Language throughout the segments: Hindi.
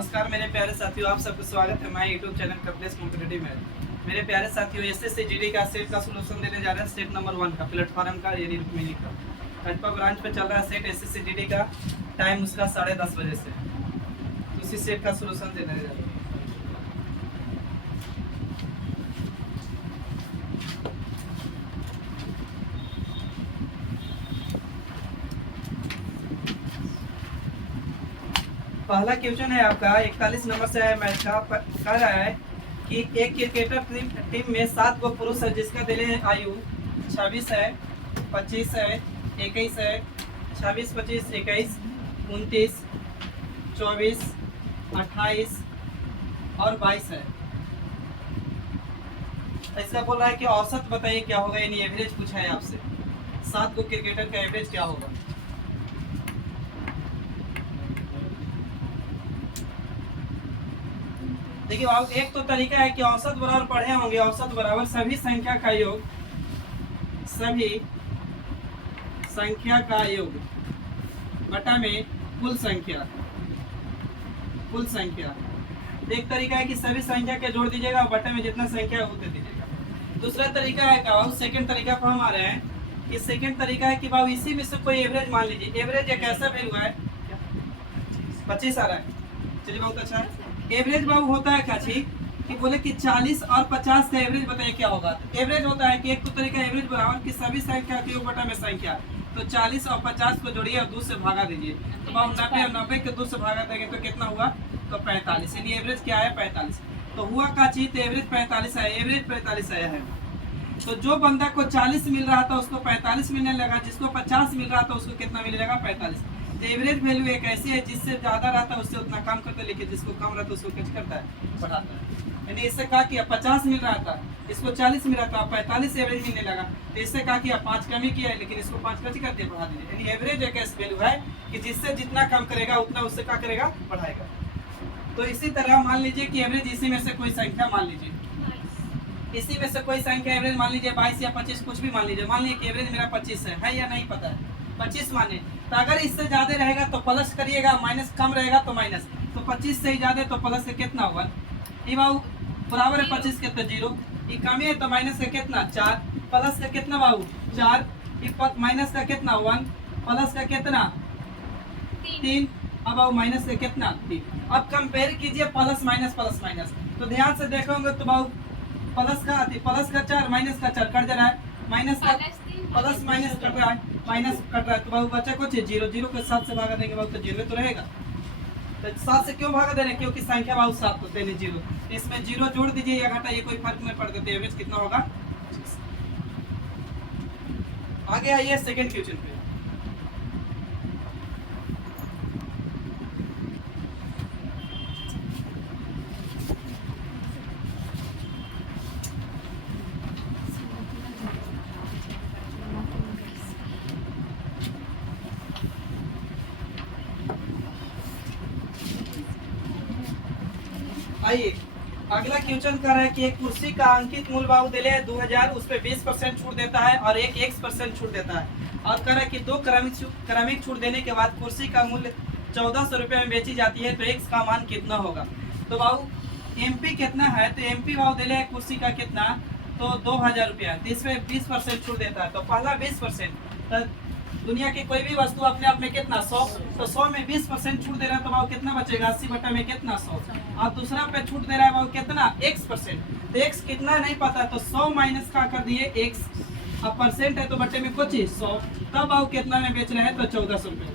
नमस्कार मेरे प्यारे साथियों, आप सबका स्वागत है हमारे यूट्यूब चैनल कपलेस कॉम्पिटिटिव में। मेरे प्यारे साथियों, एसएससी जीडी का सेट का सोल्यूशन देने जा रहे हैं। सेट नंबर 1 का प्लेटफॉर्म का यानी रुक्मिणी का कटपा ब्रांच पे चल रहा है सेट एसएससी जीडी का। टाइम उसका 10:30 बजे से, तो उसी सेट का सोल्यूशन देने जा रहे हैं। पहला क्वेश्चन है आपका 41 नंबर से है मैच का। कह रहा है कि एक क्रिकेटर टीम में 7 गो पुरुष है जिसका दिले आयु 26 है, 25 है, 21 है, 26, 25, 21, 29, 24, 28 और 22 है। ऐसा बोल रहा है कि औसत बताइए क्या होगा, यानी एवरेज पूछा है आपसे। 7 गो क्रिकेटर का एवरेज क्या होगा। देखिए आप, एक तो तरीका है कि औसत बराबर पढ़े होंगे। औसत बराबर सभी संख्या का योग, सभी संख्या का योग बटा में कुल संख्या। कुल संख्या एक तरीका है कि सभी संख्या के जोड़ दीजिएगा और बटे में जितना संख्या है वो दे दीजिएगा। दूसरा तरीका है का बाबू, सेकंड तरीका पर हम आ रहे हैं कि सेकंड तरीका है कि बाबू इसी में से कोई एवरेज मान लीजिए। एवरेज एक ऐसा वैल्यू है, 25 आ रहा है, चलिए बहुत अच्छा है। एवरेज बाबू होता है काची कि बोले कि 40 और 50 का एवरेज बताइए क्या होगा। तो एवरेज होता है कि एक तो तरीका एवरेज बराबर कि सभी संख्या के योग बटा में संख्या। तो 40 और 50 को जोड़िए और 2 से भागा दीजिए। तो बाबू 90 और 90 के 2 से भागा देंगे तो कितना हुआ, तो 45। यानी एवरेज क्या है, 45। तो हुआ काची, तो एवरेज 45 आया। एवरेज 45 आया है। तो जो बंदा को 40 मिल रहा था उसको 45 मिलने लगा, जिसको 50 मिल रहा था उसको कितना मिलेगा, 45। तो एवरेज वैल्यू एक ऐसी है जिससे ज़्यादा रहता है उससे उतना कम करता है, लेकिन जिसको कम रहता है उसको क्या करता है, बढ़ाता है। यानी इससे कहा कि 50 मिल रहा था, इसको 40 मिल रहा था, 45 एवरेज मिलने लगा। तो इससे कहा कि 5 कम ही किया है, लेकिन इसको 5 कम कर दिया, बढ़ा दीजिए। यानी एवरेज एक ऐसी वैल्यू है कि जिससे जितना कम करेगा उतना उससे क्या करेगा, बढ़ाएगा। तो इसी तरह मान लीजिए कि एवरेज इसी में से कोई संख्या मान लीजिए, इसी में से कोई संख्या एवरेज मान लीजिए 22 या 25, कुछ भी मान लीजिए। मान लीजिए कि एवरेज मेरा 25 है या नहीं पता है, 25 माने। तो अगर इससे ज्यादा रहेगा तो प्लस करिएगा, माइनस कम रहेगा तो माइनस। तो 25 से ही ज्यादा तो प्लस से कितना होगा, ये बाबू बराबर है 25 के तो 0, ये कम है तो माइनस का कितना 4, प्लस का कितना बाबू 4, ये माइनस का कितना 1, प्लस का कितना 3, अब बाबू माइनस का कितना 3। अब कंपेयर कीजिए प्लस माइनस, प्लस माइनस। तो ध्यान से देखोगे तो बाबू प्लस का 4 माइनस का 4 कट जा रहा है, माइनस का प्लस माइनस कट रहा है, माइनस कट रहा है। तो बाबू बच्चा कुछ 0, 0 को 7 से भागा देंगे बाबू तो 0 तो रहेगा। तो 7 से क्यों भागा दे रहे हैं, क्योंकि संख्या बाबू 7 होते हैं 0। इसमें 0 जोड़ दीजिए या घटाइए, कोई फर्क नहीं पड़ता। तो एवरेज कितना होगा। आगे आइए सेकंड क्वेश्चन पे। आइए अगला क्वेश्चन कर रहा है कि एक कुर्सी का अंकित मूल्य बाबू दिले है 2000, उस पर 20% छूट देता है और एक x% छूट देता है। और कह रहा है कि 2 क्रमिक छूट देने के बाद कुर्सी का मूल्य 1400 रुपये में बेची जाती है, तो x का मान कितना होगा। तो बाबू MP कितना है, तो MP बाबू दिले है कुर्सी का कितना, तो 2000 रुपया। तो इसमें 20% छूट देता है। तो पहला 20%, दुनिया की कोई भी वस्तु अपने आप में कितना 100, तो 100 में 20% छूट दे रहा है तो बाबू कितना बचेगा, 80 बटा में कितना 100। और दूसरा पे छूट दे रहा है बाबू कितना x%, तो x कितना नहीं पता, तो 100 माइनस का कर दिए x, अब परसेंट है तो बटे में कुछ 100, तब बाबू कितना में बेच रहे हैं, तो 1400 रुपये।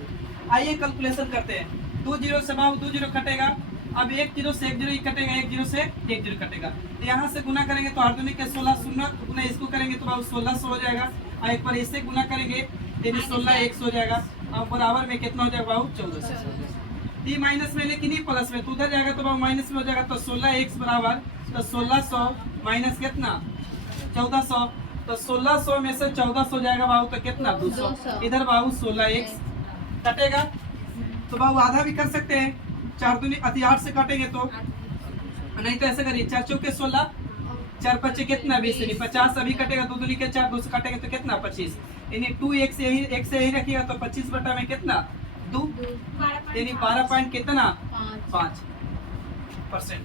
आइए कैलकुलेशन करते हैं। 2 0 से बाबू 2 0 कटेगा, अब 1 0 से 1 0 कटेगा, 1 0 से 1 0 कटेगा। तो यहाँ से गुना करेंगे तो अर्धनिक के 16 शून्य गुना इसको करेंगे तो बाबू 1600 हो जाएगा। और एक बार इससे गुना करेंगे यानी 16 100 हो जाएगा। और बराबर में कितना हो जाएगा बाबू 1400। ये माइनस में लेकिन ये प्लस में, तो उधर जाएगा तो बाबू माइनस में हो जाएगा। तो 16 x बराबर, तो 1600 माइनस कितना 1400, तो 1600 में से 1400 हो जाएगा बाबू तो कितना 200। इधर बाबू 16 x कटेगा, तो बाबू आधा भी कर सकते हैं, 4 दूनी 8 से काटेंगे तो, नहीं तो ऐसे करिए 4 चौके 16, 4 5 कितना 20, यानी 50 अभी कटेगा, 2 दूनी के 4, 2 से काटेंगे तो कितना 25, यानी 2 x यही रखिएगा तो 25 बटा में कितना 2, यानी 12 पॉइंट कितना 5। परसेंट।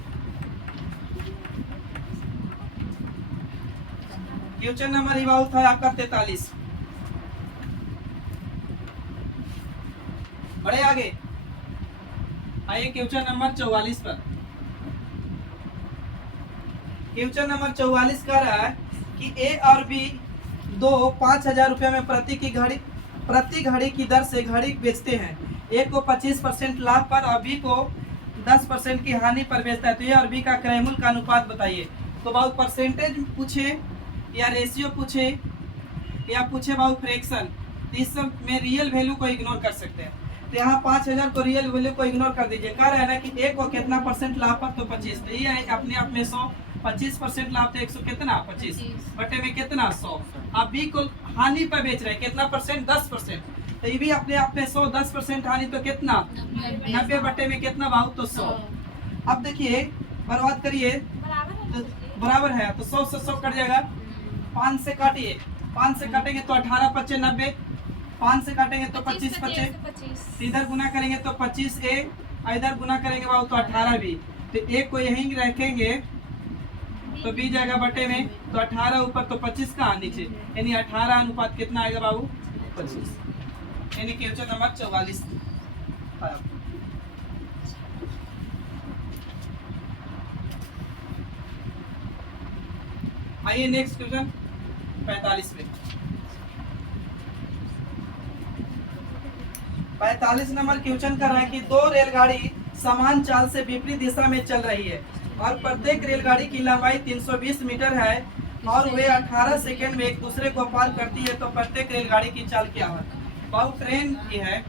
क्वेश्चन नंबर ही बाबू था आपका 43। बड़े आगे आइए क्वेश्चन नंबर 44 पर। क्वेश्चन नंबर 44 कह रहा है कि ए और बी दो 5,000 रुपये में प्रति घड़ी की दर से घड़ी बेचते हैं। ए को 25% लाभ पर और बी को 10% की हानि पर बेचता है। तो ए और बी का क्रय मूल्य का अनुपात बताइए। तो बाबू परसेंटेज पूछे या रेशियो पूछे या पूछे बाबू फ्रैक्शन, इस सब में रियल वैल्यू को इग्नोर कर सकते हैं। तो यहाँ 5,000 को रियल वैल्यू को इग्नोर कर दीजिए। कह रहा है ना कि ए को कितना परसेंट लाभ पर, तो 25। तो ये है अपने आप में 100, 25% लाभ तो 100 कितना 25 बटे में कितना 100। अब बी को हानि पर बेच रहे हैं कितना परसेंट, 10%। तो ये भी अपने आप में 100, 10% हानि तो कितना 90 बटे में कितना बाबू, तो 100। अब देखिए बर्बाद करिए तो बराबर है, तो 100 से 100 कट जाएगा। 5 से काटिए, 5 से काटेंगे तो 18 पच्चे 90, 5 से काटेंगे तो 25 पच्चे, इधर गुना करेंगे तो 25 ए, इधर गुना करेंगे बाबू तो 18 बी। तो ए को यहीं रखेंगे तो बी जाएगा बटे में, तो 18 ऊपर तो 25 कहाँ नीचे, यानी 18 अनुपात कितना आएगा बाबू 25। यानी क्वेश्चन नंबर 44। आइए नेक्स्ट क्वेश्चन 45 में। 45 नंबर क्वेश्चन कर रहा है कि दो रेलगाड़ी समान चाल से विपरीत दिशा में चल रही है और प्रत्येक रेलगाड़ी की लंबाई 320 मीटर है और वे 18 सेकेंड में एक दूसरे को पार करती है। तो प्रत्येक रेलगाड़ी की चाल क्या है। बाबू ट्रेन की है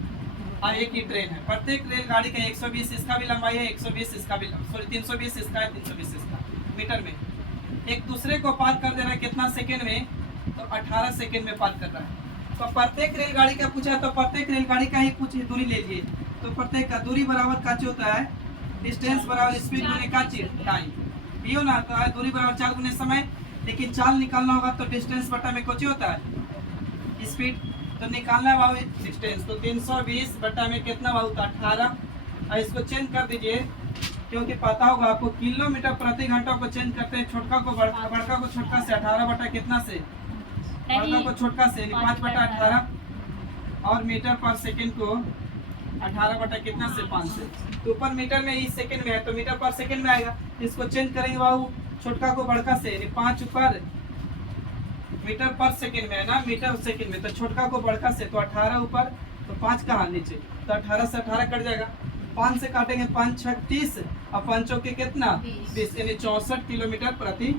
और एक ही ट्रेन है। प्रत्येक रेलगाड़ी का 120 इसका भी लंबाई है, 120 इसका भी, सॉरी 320 इसका है, 320 इसका मीटर में। एक दूसरे को पार कर दे रहा है कितना सेकेंड में, तो 18 सेकेंड में पार कर रहा है। तो प्रत्येक रेलगाड़ी का पूछा तो प्रत्येक रेलगाड़ी का ही कुछ दूरी ले लीजिए। तो प्रत्येक का दूरी बराबर का होता है डिस्टेंस बराबर स्पीड गुने का टाइम। ये ना आता है दूरी बराबर चाल गुने समय, लेकिन चाल निकालना होगा तो डिस्टेंस बटा में कुछ होता है स्पीड। तो निकालना है बाबू डिस्टेंस, तो 320 बटा में कितना बाबू 18। और इसको चेंज कर दीजिए क्योंकि पता होगा आपको किलोमीटर प्रति घंटा को चेंज करते हैं। छोटका को बड़का, बड़का को छोटका से 18 बटा कितना से, बड़का को छोटका से 5 बटा 18 और मीटर पर सेकंड को 18 बटा कितना से 5 से। तो ऊपर मीटर में इस सेकंड में है तो मीटर पर सेकंड में आएगा। इसको चेंज करेंगे बाबू छोटका को बड़का से, 5 ऊपर मीटर पर सेकंड में है ना, मीटर सेकंड में। तो छोटका को बड़का से तो 18 ऊपर तो 5 कहाँ नीचे, तो 18 से 18 कट जाएगा। 5 से काटेंगे 5 6 30 और 5 चौके कितना 20, यानी 64 किलोमीटर प्रति।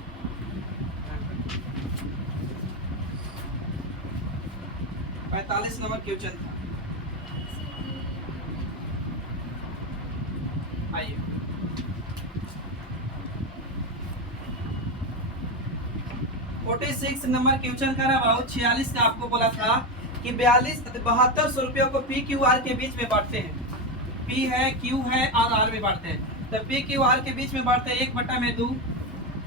45 नंबर क्वेश्चन था। आइए 46 नंबर क्वेश्चन का बाबू 46 का आपको बोला था कि 7200 रुपयों को पी क्यू आर के बीच में बांटते हैं। पी है, क्यू है और आर में बांटते हैं। तो पी क्यू आर के बीच में बांटते हैं 1 बटा में 2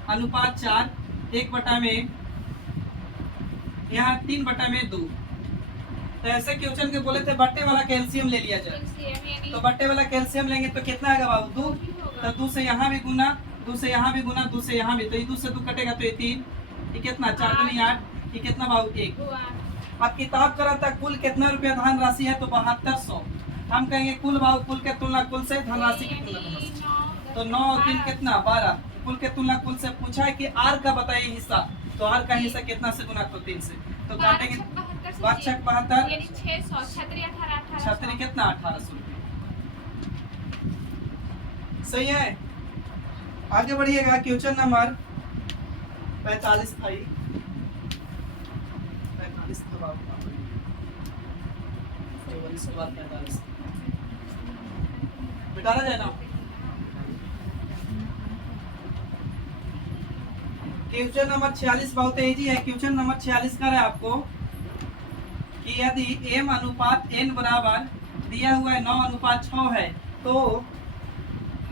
अनुपात 4, 1 बटा में यहाँ 3 बटा में 2। तो ऐसे क्वेश्चन के बोले थे बट्टे वाला कैल्शियम ले लिया जाए। तो बट्टे वाला कैल्शियम लेंगे तो कितना आएगा बाबू 2। तो 2 से यहाँ भी गुना, 2 से यहाँ भी गुना, 2 से यहाँ भी, तो ये 2 से 2 कटेगा तो ये 3, ये कितना 4 दूनी 8, ये कितना बाबू 1। अब किताब करा था कुल कितना रुपया धन राशि है, तो 7200। हम कहेंगे कुल बाबू, कुल के तुलना कुल से, धनराशि की तुलना। तो 9 और 3 कितना 12, कुल के तुलना कुल से। पूछा है कि आर का बताइए हिस्सा, तो आर का हिस्सा कितना से गुना तो 3 से। तो काटेंगे 5 6 72, छतरी कितना 1800 रुपये। सही है। आगे बढ़िएगा क्वेश्चन नंबर 45 था। 45 तो बाबू बिटाना जाए ना। क्वेश्चन नंबर 46 बहुत इजी है। क्वेश्चन नंबर 46 का है आपको कि यदि m अनुपात n बराबर दिया हुआ है 9 अनुपात 6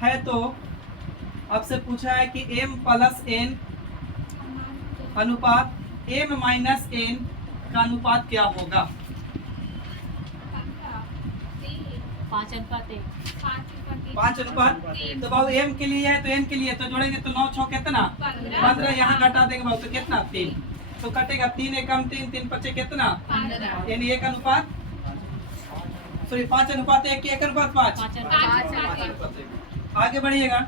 है तो आपसे पूछा है कि m प्लस n अनुपात m माइनस n का अनुपात क्या होगा। 5 अनुपात 1 5 अनुपात। तो बाबू m के लिए है तो n के लिए तो जोड़ेंगे तो 9 6 कितना 15, यहाँ घटा देंगे बाबू तो कितना 3, तो कटेगा 3 एकम 3, 3 पचे कितना यानी 1 अनुपात सॉरी 5 अनुपात 1 की 1 अनुपात 5। आगे बढ़िएगा।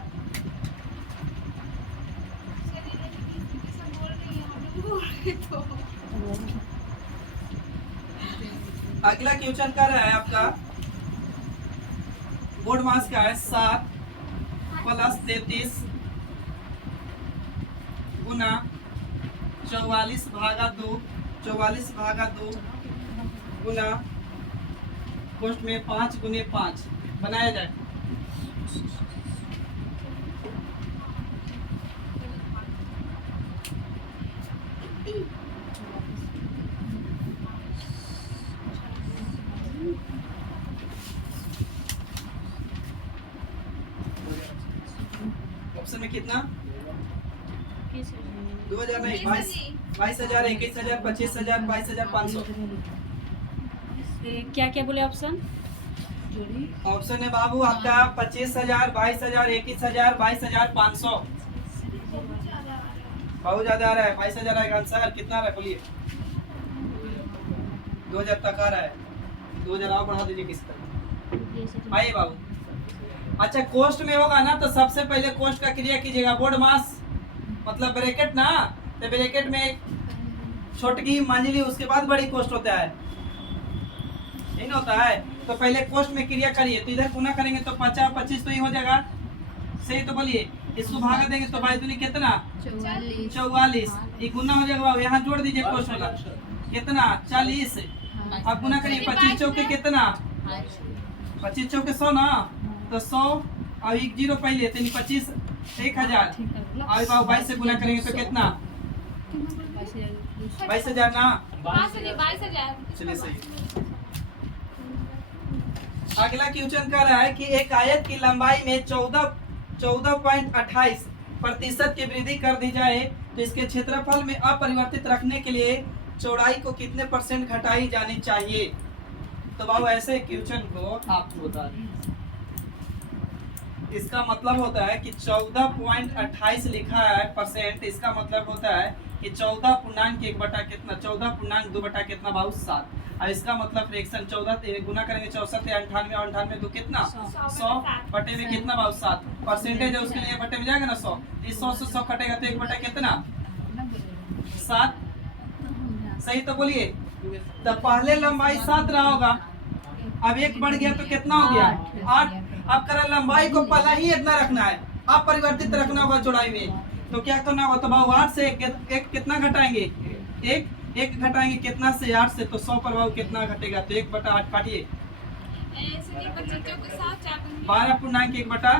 अगला क्वेश्चन कर रहा है आपका बोर्ड मास का है 7 प्लस 33 गुना 44 भागा 2 गुना कोष्ठ में 5 गुने 5 बनाया जाए। ऑप्शन में कितना 2000 नहीं 22,000 21,000 25,000 22,500। क्या क्या बोले ऑप्शन? ऑप्शन है बाबू आपका 25,000 22,000 21,000 22,500। बहुत ज्यादा आ रहा है 22,000 आएगा आंसर कितना आ रहा है बोलिए 2000 तक आ रहा है 2000 और बढ़ा दीजिए किस तरह आइए बाबू। अच्छा कोष्ठ में होगा ना तो सबसे पहले कोष्ठ का क्रिया कीजिएगा बोर्ड मास मतलब ब्रैकेट ना तो ब्रैकेट में एक छोटी मंजिली उसके बाद बड़ी कोष्ठ होता है नहीं होता है तो पहले कोष्ठ में क्रिया करिए तो इधर गुना करेंगे तो 50 25 तो ये हो जाएगा सही तो बोलिए इसको भागा देंगे तो 22 दूनी कितना 44 ये गुना हो जाएगा यहाँ जोड़ दीजिए कोष्ठ वाला कितना 40 अब गुना करिए 25 चौके कितना 25 चौके 100 ना तो 100 और 1 जीरो पहले तो 25 1000 अब बाबू 22 से गुना करेंगे तो कितना 22,000 ना 22,000 चलिए सही। अगला क्वेश्चन कर रहा है कि एक आयत की लंबाई में 14.28% की वृद्धि कर दी जाए तो इसके क्षेत्रफल में अपरिवर्तित रखने के लिए चौड़ाई को कितने % घटाई जानी चाहिए। तो बाबू ऐसे क्वेश्चन को आप बता दीजिए। इसका मतलब होता है कि 14.28 लिखा है परसेंट इसका मतलब होता है कि 14.1 बटा कितना 14.2 बटा कितना बाबू 7 और इसका मतलब फ्रैक्शन 14 गुना करेंगे 64 या 98 और 98 दो कितना 100 बटे में कितना बाबू 7 परसेंटेज है उसके लिए बटे में जाएगा ना 100 इस 100 से 100 कटेगा तो 1 बटा कितना 7 सही तो बोलिए। तो पहले लंबाई 7 रहा होगा अब 1 बढ़ गया तो कितना हो गया 8। अब करा लंबाई को पहला ही इतना रखना है अब परिवर्तित रखना होगा चौड़ाई में तो क्या करना होगा तो बाबू 8 से एक कितना घटाएंगे एक घटाएंगे कितना से 8 से तो 100 पर बाबू कितना घटेगा तो 1 बटा 8 काटिए 12.9 1 बटा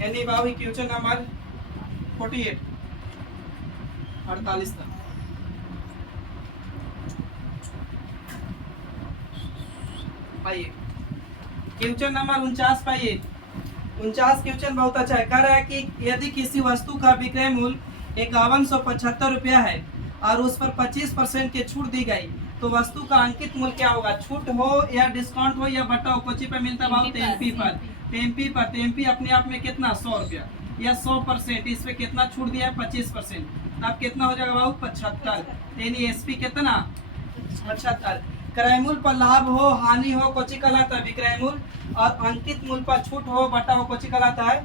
यानी बाबू क्वेश्चन नंबर 48 48 था। आइए क्वेश्चन नंबर 49 पाइए 49 क्वेश्चन बहुत अच्छा है। कह रहा है कि यदि किसी वस्तु का विक्रय मूल्य 5175 रुपया है और उस पर 25% की छूट दी गई तो वस्तु का अंकित मूल्य क्या होगा। छूट हो या डिस्काउंट हो या बटा हो कोची पे मिलता है टेम्पी पर टेम्पी अपने आप में कितना 100 रुपया या 100% इस पे कितना छूट दिया है 25% अब कितना हो जाएगा बाबू 75 यानी एसपी कितना 75। क्रय मूल्य पर लाभ हो हानि हो कोची कहलाता है विक्रय मूल्य और अंकित मूल्य पर छूट हो बटा हो कोची कहलाता है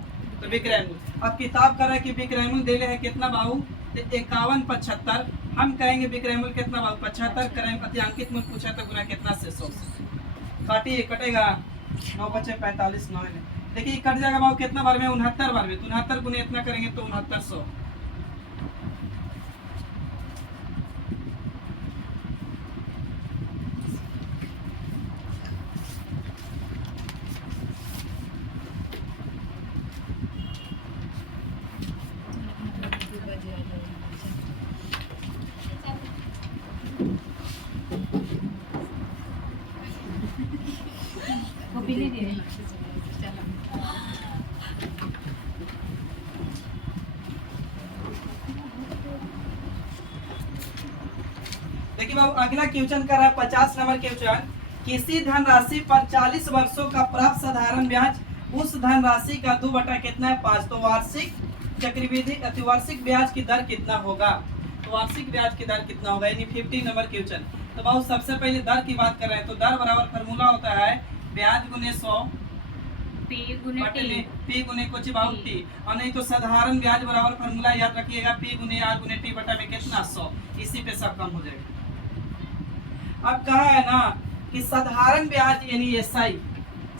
तो विक्रय मूल्य। अब किताब कर रहा है कि विक्रय मूल्य दे रहे हैं कितना बाबू 5175 हम कहेंगे विक्रय मूल्य कितना बाबू 75 क्रय अंकित मूल्य पूछा तो गुना कितना से 100 काटिए कटेगा 9 बचे 45 9 देखिए कट जाएगा बाबू कितना बार में 69 बार में तो 69 गुने इतना करेंगे तो 6900। देखिए बाबू अगला क्वेश्चन कर रहा है 50 नंबर क्वेश्चन किसी धनराशि पर 40 वर्षों का प्राप्त साधारण ब्याज उस धनराशि का 2 बटा कितना है 5। तो वार्षिक चक्रवृद्धि अतिवार्षिक ब्याज की दर कितना होगा, तो वार्षिक ब्याज की दर कितना होगा, यानी 50 नंबर क्वेश्चन। तो बहुत सबसे पहले दर की बात कर रहे हैं, तो दर बराबर फार्मूला होता है ब्याज गुने 100 P गुने T। P गुने कुछ बहुत T, और नहीं तो साधारण ब्याज बराबर फार्मूला याद रखिएगा P गुने R गुने T बटा में कितना 100, इसी पे सब कम हो जाएगा। अब कहा है ना कि साधारण ब्याज यानी SI,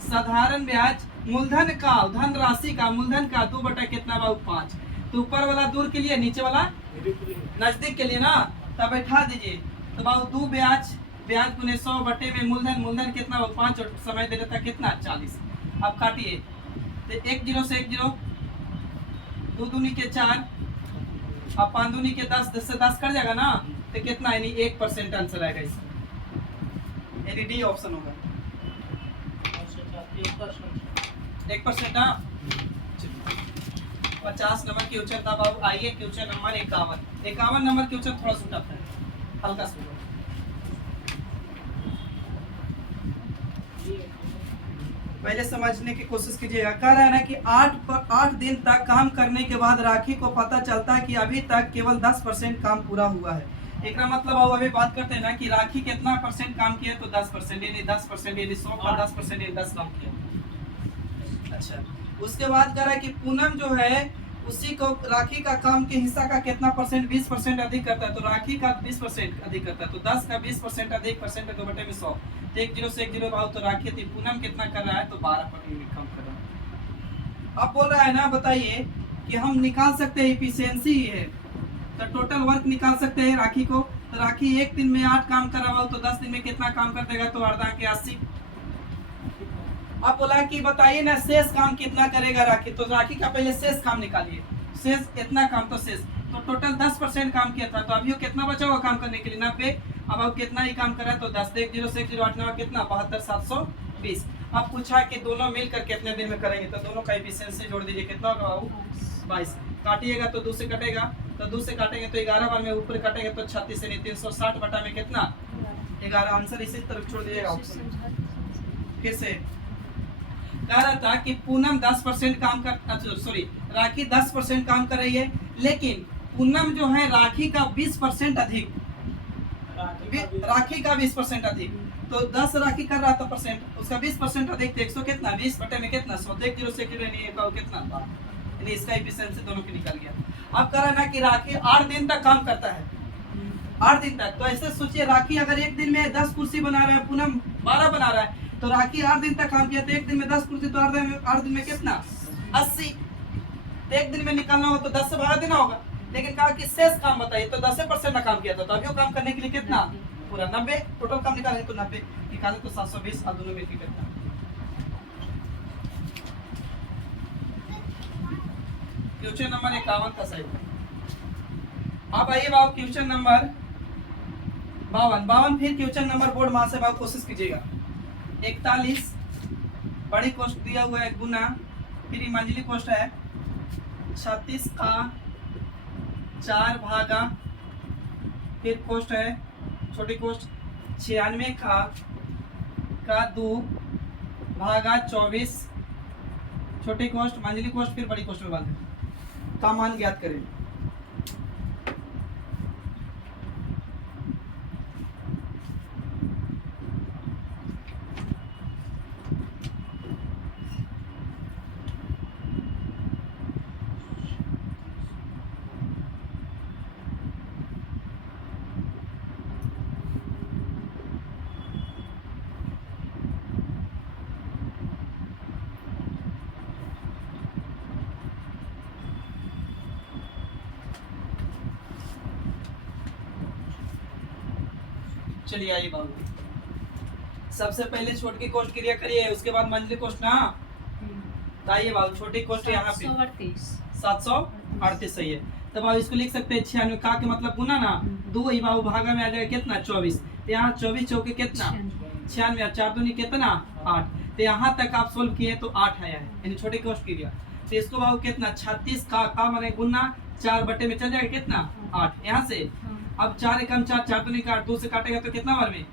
साधारण ब्याज मूलधन का धन राशि का मूलधन का 2 बटा कितना बहुत 5। तो ऊपर वाला दूर के लिए नीचे वाला नजदीक के लिए ना, तब बैठा दीजिए। तो बहुत 2 ब्याज गुने 100 बटे में मूलधन कितना वो 5 और समय दे देता कितना 40। अब काटिए, तो 1 0 से 1 0, 2 दूनी के 4 और 5 दूनी के 10, 10 से 10 कट जाएगा ना, तो कितना यानी 1% आंसर आएगा इसका, यानी डी ऑप्शन होगा 1%। हाँ 50 नंबर क्वेश्चन था बाबू। आइए क्वेश्चन नंबर 51 नंबर क्वेश्चन थोड़ा सा टफ है, हल्का सा। पहले समझने की कोशिश कीजिएगा। कह रहा है ना कि 8 दिन तक काम करने के बाद राखी को पता चलता है कि अभी तक केवल 10% काम पूरा हुआ है। एक मतलब अब अभी बात करते हैं ना कि राखी कितना परसेंट काम किया, तो 10%, यानी 10% यानी 100 का 10% यानी 10 काम किया। अच्छा, उसके बाद कह रहा है कि पूनम जो है उसी को राखी का काम के हिस्सा का कितना परसेंट 20% अधिक करता है, तो राखी का 20% अधिक करता है, तो 10 का 20% अधिक परसेंट है 2 बटे में 100। 1 0 से 1 0 भाव, तो राखी थी पूनम कितना कर रहा है, तो 12% कम कर रहा है। अब बोल रहा है ना बताइए कि हम निकाल सकते हैं इफिशियंसी है, तो टोटल वर्क निकाल सकते हैं राखी को। तो राखी 1 दिन में 8 काम कर रहा हो, तो 10 दिन में कितना काम कर देगा, तो 8 के 80। अब बोला कि बताइए ना शेष काम कितना करेगा राखी, तो राखी का पहले शेष काम निकालिए। शेष इतना काम, तो शेष तो टोटल 10% काम किया था, तो अभी कितना बचा हुआ काम करने के लिए 90। अब कितना ही काम करा, तो 10 1 0 से 1 0 8 9 कितना 72 720। अब पूछा कि दोनों मिलकर कितने दिन में करेंगे, तो दोनों का एफिशिएंसी जोड़ दीजिए, कितना होगा बाबू 22। काटिएगा तो 2 से कटेगा, तो 2 से काटेंगे तो 11 बार में ऊपर काटेंगे तो 36 यानी 360 बटा में कितना 11। आंसर इसी तरफ छोड़ दीजिएगा ऑप्शन। फिर से कह रहा था कि पूनम 10% काम कर, सॉरी राखी 10% काम कर रही है, लेकिन पूनम जो है राखी का 20% अधिक, राखी का 20% अधिक, तो 10 राखी कर रहा था परसेंट, उसका 20% अधिक, तो 100 कितना 20 बटे में कितना 100। 1 0 से 1 0 यानी कितना था, यानी इसका एफिशिएंसी दोनों की निकल गया। अब कह रहा ना कि राखी 8 दिन तक काम करता है, 8 दिन तक। तो ऐसे सोचिए राखी अगर एक दिन में 10 कुर्सी बना रहा है, पूनम 12 बना रहा है, तो राखी 8 दिन तक काम किया, तो एक दिन में 10 कुर्सी, तो 8 दिन में कितना 80। तो एक दिन में निकालना हो तो 10 से भागा देना होगा, लेकिन कहा कि शेष काम बताइए, तो 10% ना काम किया था, तो अभी काम करने के लिए कितना पूरा 90। टोटल काम निकाले तो 90 निकाले तो 720, और दोनों मिलकर कितना। क्वेश्चन नंबर 51 का सही। अब आइए बाबू क्वेश्चन नंबर 52। फिर क्वेश्चन नंबर बोर्ड मास से बाबू कोशिश कीजिएगा। 41 बड़ी कोष्ट दिया हुआ है गुना, फिर मंजिली कोष्ट है 36 का 4 भागा, फिर कोष्ट है छोटी कोष्ट 96 का 2 भागा 24, छोटी कोष्ट मंजिली कोष्ट, फिर बड़ी कोष्ट में बांधे का मान ज्ञात करें। चलिए आइए बाबू, सबसे पहले छोटी कोष्ट क्रिया करिए, उसके बाद मंजिली कोष्ट ना। तो आइए बाबू छोटी कोष्ट यहाँ पे 738 सही है। तब आप इसको लिख सकते हैं 96 का के मतलब गुना ना, 2 ही बाबू भागा में आ जाएगा कितना 24, तो यहाँ 24 चौके कितना 96, 4 दूनी कितना 8, तो यहाँ तक आप सोल्व किए तो 8 आया है, यानी छोटी कोष्ट क्रिया। तो इसको बाबू कितना 36 का माने गुना 4 बटे में चल जाएगा कितना 8, यहाँ से अब 4 एकम 4 4 दूनी का 8, 2 से काटेगा तो कितना बार में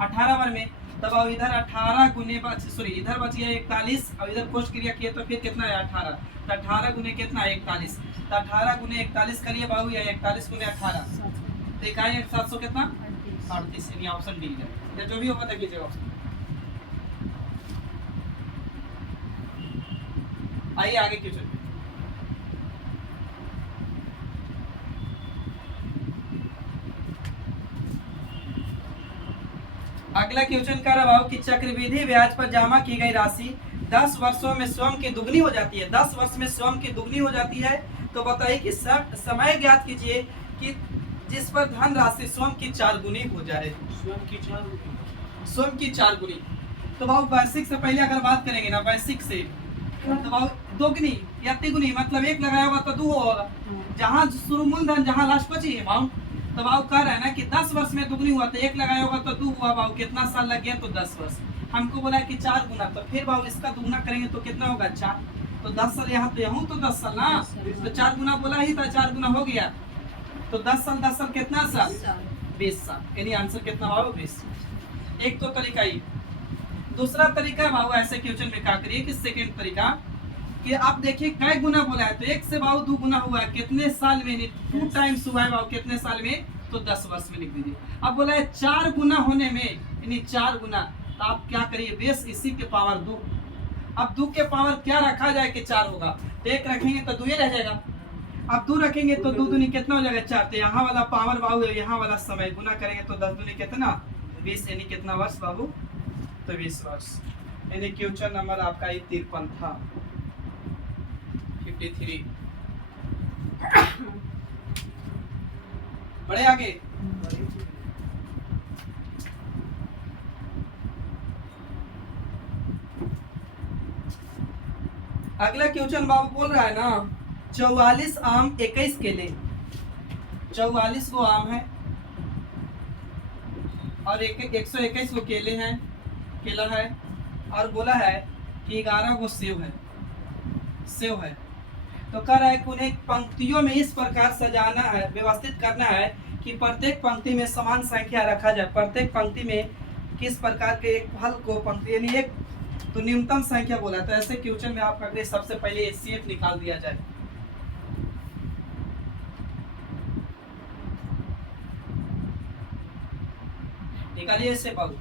18 बार में, तब अब इधर 18 गुने सॉरी इधर बच गया 41 और इधर कोष्ट क्रिया किए तो फिर कितना है 18, तो 18 गुने कितना 41, तो 18 गुने 41 करिए बाबू या 41 गुने 18 तो इकाई 700 कितना 38, यानी ऑप्शन डी है, या जो भी होगा देख लीजिएगा ऑप्शन। आइए आगे क्वेश्चन। अगला क्वेश्चन कर रहा हूं कि चक्रवृद्धि ब्याज पर जमा की गई राशि 10 वर्षों में स्वयं की दुगनी हो जाती है, 10 वर्ष में स्वयं की दुगनी हो जाती है, तो बताइए कि समय ज्ञात कीजिए कि जिस पर धन राशि स्वयं की 4 गुनी हो जाए। स्वयं की 4 गुनी, तो भाव वैश्विक से पहले अगर बात करेंगे ना, वैश्विक से तो भाव दोगुनी या तिगुनी, मतलब एक लगाया होगा तो 2 होगा, जहाँ शुरू मूलधन जहाँ लास्ट बची है भाव, तो भाव कह रहा है ना कि 10 वर्ष में दुगनी हुआ तो एक लगाया होगा तो 2 हुआ, भाव कितना साल लग गया तो 10 वर्ष। हमको बोला कि 4 गुना, तो फिर भाव इसका दुगना करेंगे तो कितना होगा 4, तो 10 साल यहाँ तो यहाँ तो 10 साल ना, तो 4 गुना बोला ही था, 4 गुना हो गया, तो 10 साल कितना साल 20 साल, यानी आंसर कितना भाव 20। एक तो तरीका ही। दूसरा तरीका भाव ऐसे क्वेश्चन में क्या करिए कि सेकंड तरीका कि आप देखिए कै गुना बोला है, तो 1 से भाव 2 गुना हुआ है, कितने साल में, 2 टाइम्स हुआ है भाव कितने साल में, तो 10 वर्ष में लिख दीजिए। अब बोला है 4 गुना होने में, यानी 4 गुना, तो आप क्या करिए बेस इसी के पावर 2, अब 2 के पावर क्या रखा जाए कि 4 होगा, तो 1 रखेंगे तो 2 रह जाएगा, अब 2 रखेंगे तो 2 दूनी कितना हो जाएगा 4, तो यहाँ वाला पावर बाबू है, यहाँ वाला समय गुना करेंगे तो 10 दूनी कितना 20, यानी कितना वर्ष बाबू, तो 20 वर्ष। यानी क्वेश्चन नंबर आपका 53 था, 53। बढ़े आगे। अगला क्वेश्चन बाबू बोल रहा है ना 44 आम 21 केले, 44 को आम है और 121 को केले हैं, केला है, और बोला है कि 11 को सेव है, सेव है, तो कह रहा है कि उन्हें पंक्तियों में इस प्रकार सजाना है, व्यवस्थित करना है कि प्रत्येक पंक्ति में समान संख्या रखा जाए, प्रत्येक पंक्ति में किस प्रकार के एक फल को पंक्ति, यानी एक तो न्यूनतम संख्या बोला, तो ऐसे क्वेश्चन में आप अगर सबसे पहले एचसीएफ निकाल दिया जाए, निकालिए इससे बाबू,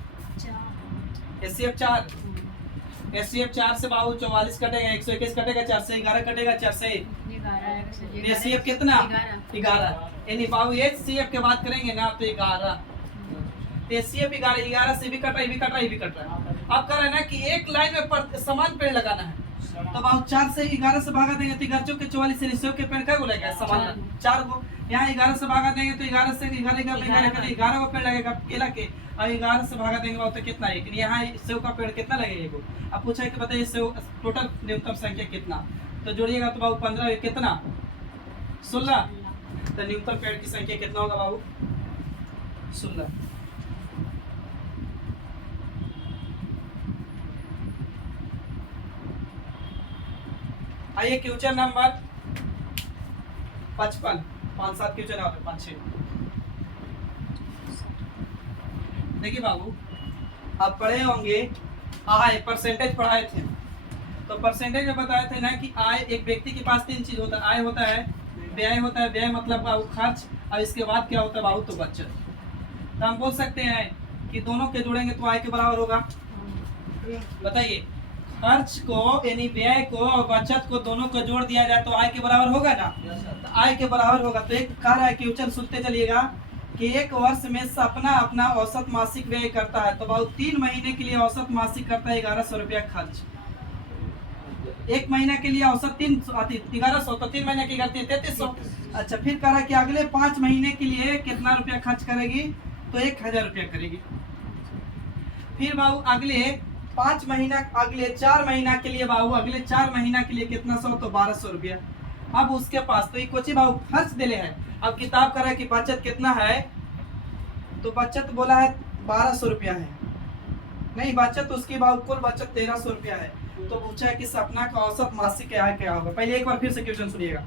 एचसीएफ 4, एचसीएफ 4 से बाबू 44 कटेगा, 121 कटेगा, 4 से 11 कटेगा, 4 से एचसीएफ कितना 11, यानी बाबू एचसीएफ के बात करेंगे ना तो 11, एचसीएफ 11 से भी कट रहा है, भी कट रहा है, भी कट रहा है। अब कह रहा है ना कि एक लाइन में समान पेड़ लगाना है, तो बाबू 4 से 11 से भागा देंगे तो 11 चौके 44, यानी सेव के पेड़ क्या लगेगा समान 4 को, यहाँ 11 से भागा देंगे तो 11 से 11 को पेड़ लगेगा केला के, और 11 से भागा देंगे तो कितना है, यहाँ सेव का पेड़ कितना लगेगा। अब पूछा है कि बताइए सेव टोटल न्यूनतम संख्या कितना, तो जोड़िएगा तो बाबू 15 कितना 16, तो न्यूनतम पेड़ की संख्या कितना होगा बाबू 16। आइए क्वेश्चन नंबर 55, 5-7 क्वेश्चन आते 5-6। देखिए बाबू आप पढ़े होंगे आय परसेंटेज पढ़ाए थे, तो परसेंटेज में बताए थे ना कि आय, एक व्यक्ति के पास 3 चीज होता है, आय होता है, व्यय होता है, व्यय मतलब बाबू खर्च, और इसके बाद क्या होता है बाबू तो बचत। तो हम बोल सकते हैं कि दोनों के जोड़ेंगे तो आय के बराबर होगा, बताइए खर्च को यानी व्यय को और बचत को दोनों को जोड़ दिया जाए तो आय के बराबर होगा ना, तो आय के बराबर होगा। तो एक कह रहा है क्वेश्चन सुनते चलिएगा कि एक वर्ष में सपना अपना औसत मासिक व्यय करता है, तो बहुत 3 महीने के लिए औसत मासिक करता है 1100 रुपया खर्च, एक महीने के लिए औसत 1100, तो 3 महीने की करती है 3300। अच्छा फिर कह रहा है कि अगले 5 महीने के लिए कितना रुपया खर्च करेगी, तो 1000 रुपया करेगी। फिर बाबू अगले 5 महीना, अगले 4 महीना के लिए बाबू, अगले 4 महीना के लिए कितना 100, तो 1200 रुपया। अब उसके पास तो कोची बाबू खर्च दिले है, अब किताब कर रहा है कि बचत कितना है, तो बचत बोला है 1200 रुपया है, नहीं बचत उसकी बाबू कुल बचत 1300 रुपया है। तो पूछा है कि सपना का औसत मासिक आय क्या होगा। पहले एक बार फिर से क्वेश्चन सुनिएगा,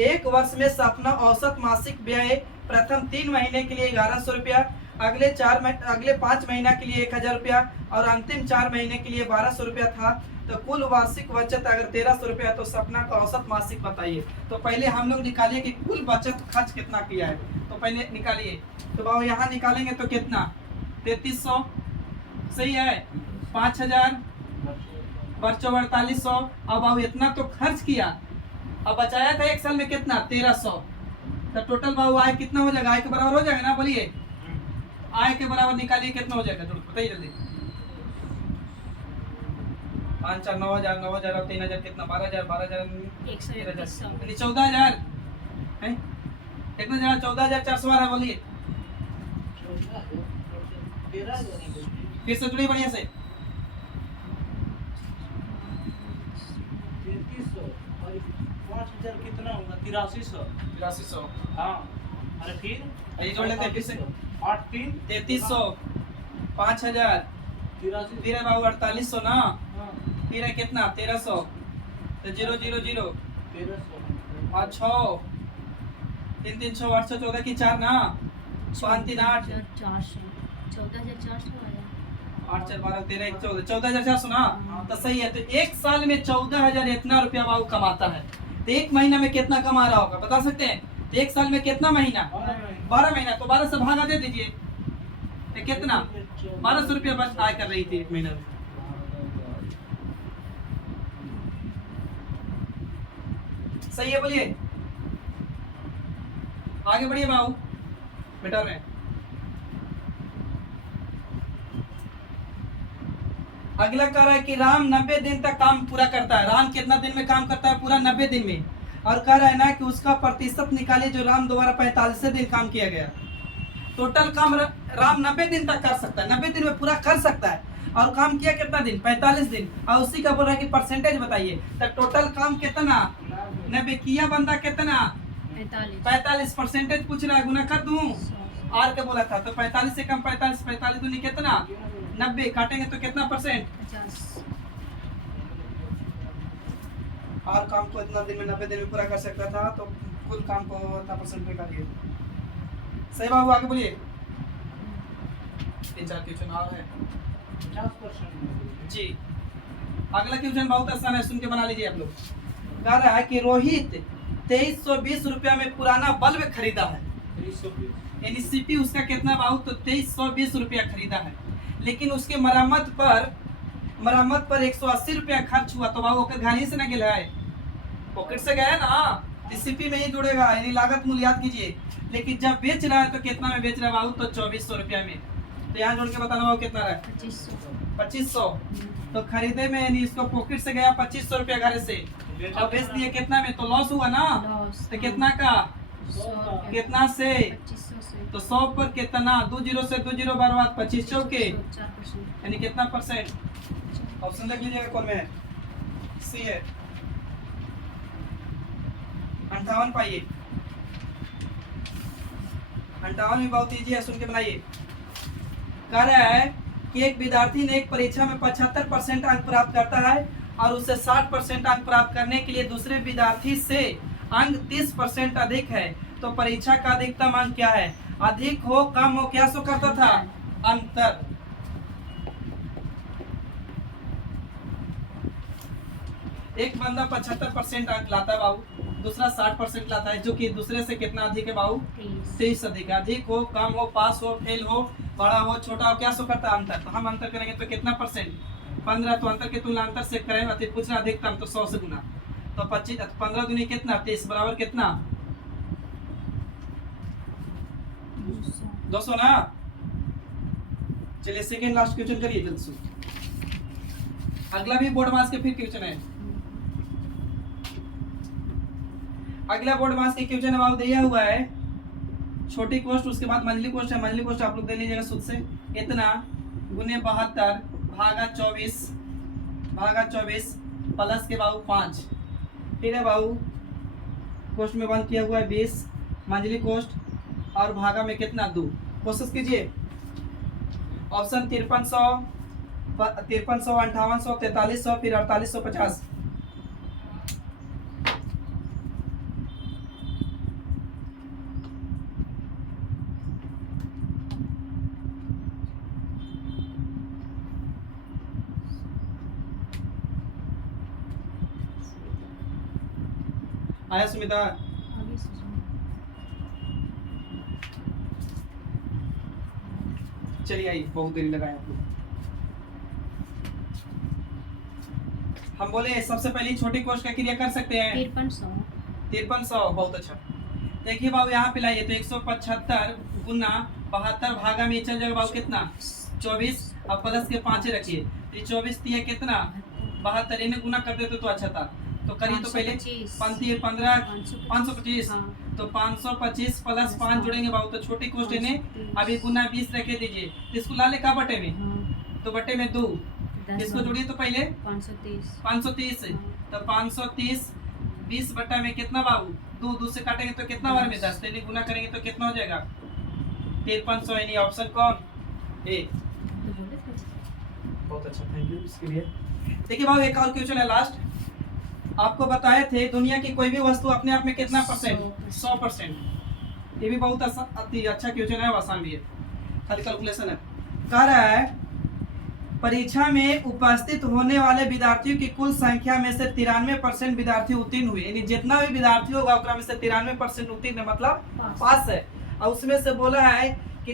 एक वर्ष में सपना औसत मासिक व्यय प्रथम 3 महीने के लिए 1100 रुपया, अगले 5 महीना के लिए 1000 रुपया और अंतिम 4 महीने के लिए 1200 रुपया था, तो कुल वार्षिक बचत अगर 1300 रुपया, तो सपना का औसत मासिक बताइए। तो पहले हम लोग निकालिए कि कुल बचत खर्च कितना किया है, तो पहले निकालिए। तो बाबू यहाँ निकालेंगे तो कितना, 3300 सही है, 5000 बच्चों 4800। अब बाबू इतना तो खर्च किया, अब बचाया था एक साल में कितना, 1300। तो टोटल बाबू आय कितना हो जाएगा, आय के बराबर हो जाएगा ना, बोलिए आय के बराबर निकालिए कितना हो जाएगा, जरूर बताइए जल्दी। 5 4 9000 9000 और 3000 कितना, 12000 12000 यानी 14000 है, कितना जरा 14400 आ रहा है, बोलिए फिर से जुड़िए बढ़िया से। 3300 और 5000 कितना होगा, 8300। 8300 हाँ, अरे फिर ये जोड़ लेते हैं फिर से, 8 3 3300 5000 83। फिर है बाबू 4800 ना, हाँ, फिर है कितना 1300, तो 0 0 0 1300 और 6 3 3 6 8 14 की 4 ना, 5 3 8 8 4 12 13 1 14 14400 ना, तो सही है। तो एक साल में 14000 इतना रुपया बाबू कमाता है, तो एक महीना में कितना कमा रहा होगा बता सकते हैं? तो एक साल में कितना महीना, 12 महीना, तो 12 से भागा दे दीजिए, तो कितना 1200 रुपया बस आय कर रही थी एक महीना में। सही है, बोलिए आगे बढ़िए बाबू, बेटा रहे। अगला कह रहा है कि राम 90 दिन तक काम पूरा करता है। राम कितना दिन में काम करता है, पूरा 90 दिन में। और कह रहा है ना कि उसका प्रतिशत निकालिए जो राम द्वारा 45 दिन काम किया गया। टोटल काम राम 90 दिन तक कर सकता है, 90 दिन में पूरा कर सकता है, और काम किया कितना दिन, 45 दिन, और उसी का बोल रहा है कि परसेंटेज बताइए। तो टोटल काम कितना, 90, किया बंदा कितना 45, परसेंटेज पूछ रहा है, गुना कर दूं, आर के बोला था, तो 45 से कम 45, 45 दूनी कितना 90, काटेंगे तो कितना परसेंट, और काम को इतना दिन में 90 दिन में पूरा कर सकता था, तो कुल काम को इतना परसेंट पे करिए। सही बाबू, आगे बोलिए। 3-4 क्वेश्चन और है 50% जी। अगला क्वेश्चन बहुत आसान है, सुन के बना लीजिए आप लोग। कह रहा है कि रोहित 2320 रुपया में पुराना बल्ब खरीदा है, 320। यानी सीपी उसका कितना बाबू, तो 2320 रुपया खरीदा है, लेकिन उसके मरम्मत पर 180 रुपया खर्च हुआ। तो बाबू घर ही से ना गया है, पॉकेट से गया है ना, सीपी में ही जुड़ेगा, यानी लागत मूल्य याद कीजिए। लेकिन जब बेच रहा है तो कितना में बेच रहा है बाबू, तो 2400 रुपया में। तो यहाँ जोड़ के बताना बाबू कितना रहा है, 2500। तो खरीदे में यानी इसको पॉकेट से गया 2500 रुपया घर से, और बेच दिए कितना में, तो लॉस हुआ ना। तो कितना का, कितना से, तो 100 पर कितना, 20 से 20 बर्बाद, 2500 के, यानी कितना परसेंट। ऑप्शन देख लीजिएगा कौन में है, सी है 58 पाइए। 58 भी बहुत ईजी है, सुन के बनाइए। कह रहा है कि एक विद्यार्थी ने एक परीक्षा में 75% अंक प्राप्त करता है, और उसे 60% अंक प्राप्त करने के लिए दूसरे विद्यार्थी से अंक 30% अधिक है, तो परीक्षा का अधिकतम अंक क्या है। अधिक हो कम हो क्या सो करता था, अंतर। एक बंदा 75% अंक लाता है बाबू, दूसरा 60% लाता है, जो कि दूसरे से कितना अधिक है बाबू, 23 अधिक है। अधिक हो कम हो, पास हो फेल हो, बड़ा हो छोटा हो, क्या सो करता है, अंतर। तो हम अंतर करेंगे तो कितना परसेंट, 15। तो अंतर के तुलना अंतर से करें, तो पूछ रहा अधिकतम, तो 100 से गुना, तो 25, 15 दूनी कितना 30, बराबर कितना 200 ना। चलिए सेकेंड लास्ट क्वेश्चन करिए जल्दी से। अगला भी बोर्ड मास के फिर क्वेश्चन है। अगला बोर्ड मास के क्वेश्चन अब दिया हुआ है, छोटी कोष्ट, उसके बाद मंझली कोष्ट है। मंझली कोष्ट आप लोग दे लीजिएगा खुद से, इतना गुने 72 भागा 24 प्लस के बाबू 5, फिर है बाबू कोष्ट में बंद किया हुआ है 20, मंझली कोष्ट, और भागा में कितना 2। कोशिश कीजिए। ऑप्शन 5300 5800 4300 फिर 4850। आया सुमिता? अभी सोचो। चलिए आई, बहुत देरी लगाए आपको। हम बोले सबसे पहले छोटी कोष्ठ का क्रिया कर सकते हैं 5300 5300, बहुत अच्छा। देखिए बाबू यहाँ पे लाइए तो 175 गुना 72 भागा में चल जाएगा बाबू कितना 24, अब प्लस के 5 रखिए तो ये 24 दिया कितना 72, इन्हें गुना कर देते तो अच्छा था। तो करिए तो पहले 525 पंती 15 525 हाँ। तो 525 प्लस 5 जोड़ेंगे बाबू तो छोटी कोष्ठ ने अभी गुना 20 रखे दीजिए, इसको ला ले का बटे में हाँ, तो बटे में 2, 10 इसको जोड़िए तो पहले 530 530 तो 530 20 बटा में कितना बाबू 2 से काटेंगे तो कितना बार में 10, तो गुना करेंगे तो कितना हो जाएगा 5300। यानी ऑप्शन कौन ए। तो बोले थे। बहुत अच्छा, थैंक यू इसके लिए। देखिए बाबू एक और क्वेश्चन है लास्ट, आपको बताए थे दुनिया की कोई भी वस्तु अपने आप में कितना परसेंट 100%। ये भी बहुत अति अच्छा क्वेश्चन है, आसान भी है, खाली कैलकुलेशन है। कह रहा है परीक्षा में उपस्थित होने वाले विद्यार्थियों की कुल संख्या में से 93% विद्यार्थी उत्तीर्ण हुए, यानी जितना भी विद्यार्थी होगा उसमें में से 93% उत्तीर्ण मतलब पास है। और उसमें से बोला है कि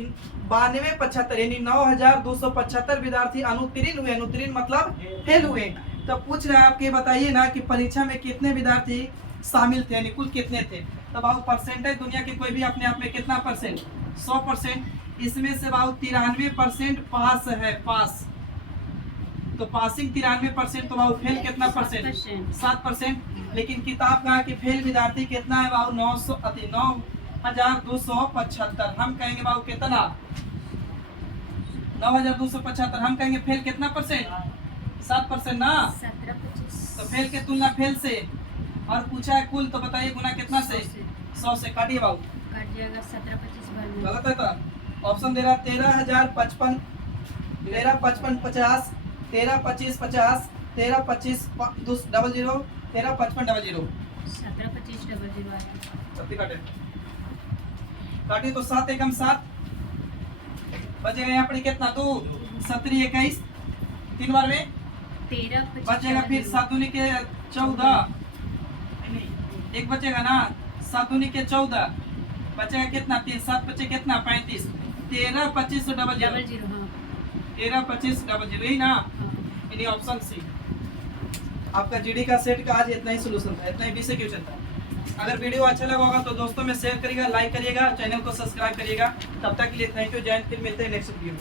9275 यानी 9275 विद्यार्थी अनुत्तीर्ण हुए, अनुत्तीर्ण मतलब फेल हुए। तो पूछ रहा है आपके बताइए ना कि परीक्षा में कितने विद्यार्थी शामिल थे, यानी कुल कितने थे। तो बाबू परसेंटेज दुनिया के कोई भी अपने आप में कितना परसेंट 100%, इसमें से बाबू 93% पास है, पास। तो पासिंग 93%, तो बाबू फेल कितना परसेंट 7%। लेकिन किताब कहा कि फेल विद्यार्थी कितना है बाबू 9275। हम कहेंगे बाबू कितना 9275, हम कहेंगे फेल कितना परसेंट 7% ना। 1725 तो फेल के तुलना फेल से, और पूछा है कुल तो बताइए गुना कितना से 100 से, काटिए बाबू काट जाएगा 1725 बार में। गलत है तो ऑप्शन दे रहा 13055 1355 50 1325 50 1325 00 1355 00 1725 00 आया। जल्दी काटे, काटिए तो 7 एकम 7 बचेगा यहाँ पर कितना 2 17 21 तीन बार में 13 बचेगा, फिर 7 दूनी के 14 एक बचेगा ना 7 दूनी के 14 बचेगा कितना 3 7 बचे कितना 35 13 25 00 00 हाँ 13 25 00 यही ना। हाँ। यानी ऑप्शन सी आपका जीडी का सेट का आज इतना ही सोल्यूशन था, इतना ही विषय क्वेश्चन था। अगर वीडियो अच्छा लगा होगा तो दोस्तों में शेयर करिएगा, लाइक करिएगा, चैनल को सब्सक्राइब करिएगा। तब तक के लिए थैंक यू, जय हिंद, फिर मिलते हैं नेक्स्ट वीडियो में।